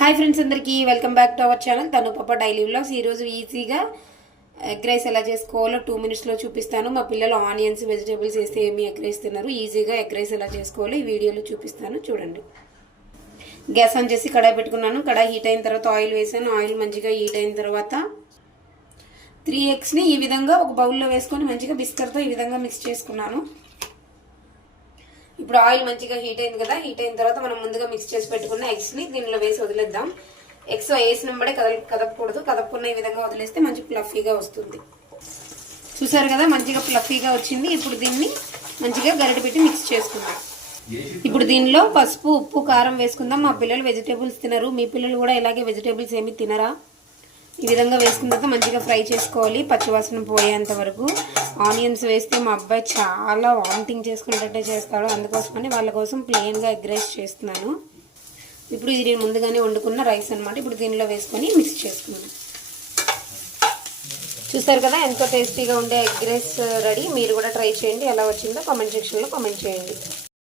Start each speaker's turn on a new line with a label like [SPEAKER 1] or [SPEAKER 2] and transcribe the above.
[SPEAKER 1] Hi friends అందరికీ welcome back to our channel. తను పాప డైలీ వ్లాగ్స్ ఈరోజు ఈజీగా ఎగ్ రైస్ ఎలా చేసుకోవాలో టూ మినిట్స్లో చూపిస్తాను. మా పిల్లలు ఆనియన్స్ వెజిటేబుల్స్ వేస్తే ఏమి ఎగ్ రైస్ తిన్నారు ఈజీగా ఎగ్ రైస్ ఎలా చేసుకోవాలో ఈ వీడియోలో చూపిస్తాను. చూడండి. గ్యాస్ ఆన్ చేసి కడాయి పెట్టుకున్నాను. కడాయి హీట్ అయిన తర్వాత ఆయిల్ వేసాను. ఆయిల్ మంచిగా హీట్ అయిన తర్వాత త్రీ ఎగ్స్ని ఈ విధంగా ఒక బౌల్లో వేసుకొని మంచిగా బిస్కర్తో ఈ విధంగా మిక్స్ చేసుకున్నాను. ఇప్పుడు ఆయిల్ మంచిగా హీట్ అయింది కదా హీట్ అయిన తర్వాత మనం ముందుగా మిక్స్ చేసి పెట్టుకున్న ఎగ్స్ని దీనిలో వేసి వదిలేద్దాం. ఎగ్స్ వేసినప్పుడే కదల కదపకూడదు. కదపకున్న ఈ విధంగా వదిలేస్తే మంచి ఫ్లఫీగా వస్తుంది. చూసారు కదా మంచిగా ఫ్లఫీగా వచ్చింది. ఇప్పుడు దీన్ని మంచిగా గరిటె పెట్టి మిక్స్ చేసుకుందాం. ఇప్పుడు దీనిలో పసుపు ఉప్పు కారం వేసుకుందాం. మా పిల్లలు వెజిటేబుల్స్ తినరు. మీ పిల్లలు కూడా ఇలాగే వెజిటేబుల్స్ ఏమి తినరా? ఈ విధంగా వేసుకున్న తర్వాత మంచిగా ఫ్రై చేసుకోవాలి. పచ్చివాసన పోయేంత వరకు. ఆనియన్స్ వేస్తే మా అబ్బాయి చాలా వామిటింగ్ చేసుకునేటట్టే చేస్తాడు. అందుకోసమని వాళ్ళ కోసం ప్లెయిన్గా ఎగ్ రైస్ చేస్తున్నాను. ఇప్పుడు ఇది నేను ముందుగానే వండుకున్న రైస్ అనమాట ఇప్పుడు దీనిలో వేసుకొని మిక్స్ చేసుకున్నాను. చూసారు కదా ఎంతో టేస్టీగా ఉండే ఎగ్ రైస్ రెడీ మీరు కూడా ట్రై చేయండి. ఎలా వచ్చిందో కామెంట్ సెక్షన్లో కామెంట్ చేయండి.